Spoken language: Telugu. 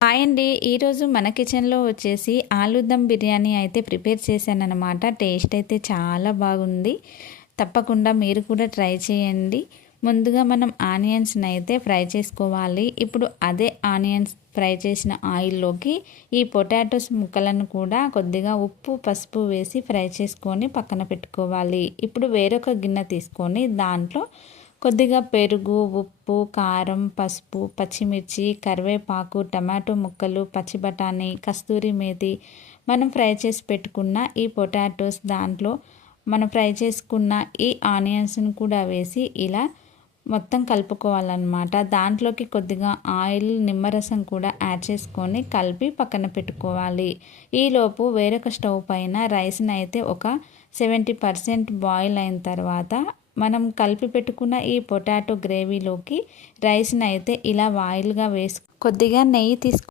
హాయ్ అండి. ఈరోజు మన కిచెన్లో వచ్చేసి ఆలూ దమ్ బిర్యానీ అయితే ప్రిపేర్ చేశానన్నమాట. టేస్ట్ అయితే చాలా బాగుంది. తప్పకుండా మీరు కూడా ట్రై చేయండి. ముందుగా మనం ఆనియన్స్ని అయితే ఫ్రై చేసుకోవాలి. ఇప్పుడు అదే ఆనియన్స్ ఫ్రై చేసిన ఆయిల్లోకి ఈ పొటాటోస్ ముక్కలను కూడా కొద్దిగా ఉప్పు పసుపు వేసి ఫ్రై చేసుకొని పక్కన పెట్టుకోవాలి. ఇప్పుడు వేరొక గిన్నె తీసుకొని దాంట్లో కొద్దిగా పెరుగు, ఉప్పు, కారం, పసుపు, పచ్చిమిర్చి, కరివేపాకు, టమాటో ముక్కలు, పచ్చి బఠానీ, కస్తూరి మేతి, మనం ఫ్రై చేసి పెట్టుకున్న ఈ పొటాటోస్ దాంట్లో మనం ఫ్రై చేసుకున్న ఈ ఆనియన్స్ని కూడా వేసి ఇలా మొత్తం కలుపుకోవాలన్నమాట. దాంట్లోకి కొద్దిగా ఆయిల్, నిమ్మరసం కూడా యాడ్ చేసుకొని కలిపి పక్కన పెట్టుకోవాలి. ఈలోపు వేరొక స్టవ్ పైన రైస్ని అయితే ఒక 70% బాయిల్ అయిన తర్వాత మనం కలిపి పెట్టుకున్న ఈ పొటాటో గ్రేవీలోకి రైస్ని అయితే ఇలా వాయిల్గా వేసి కొద్దిగా నెయ్యి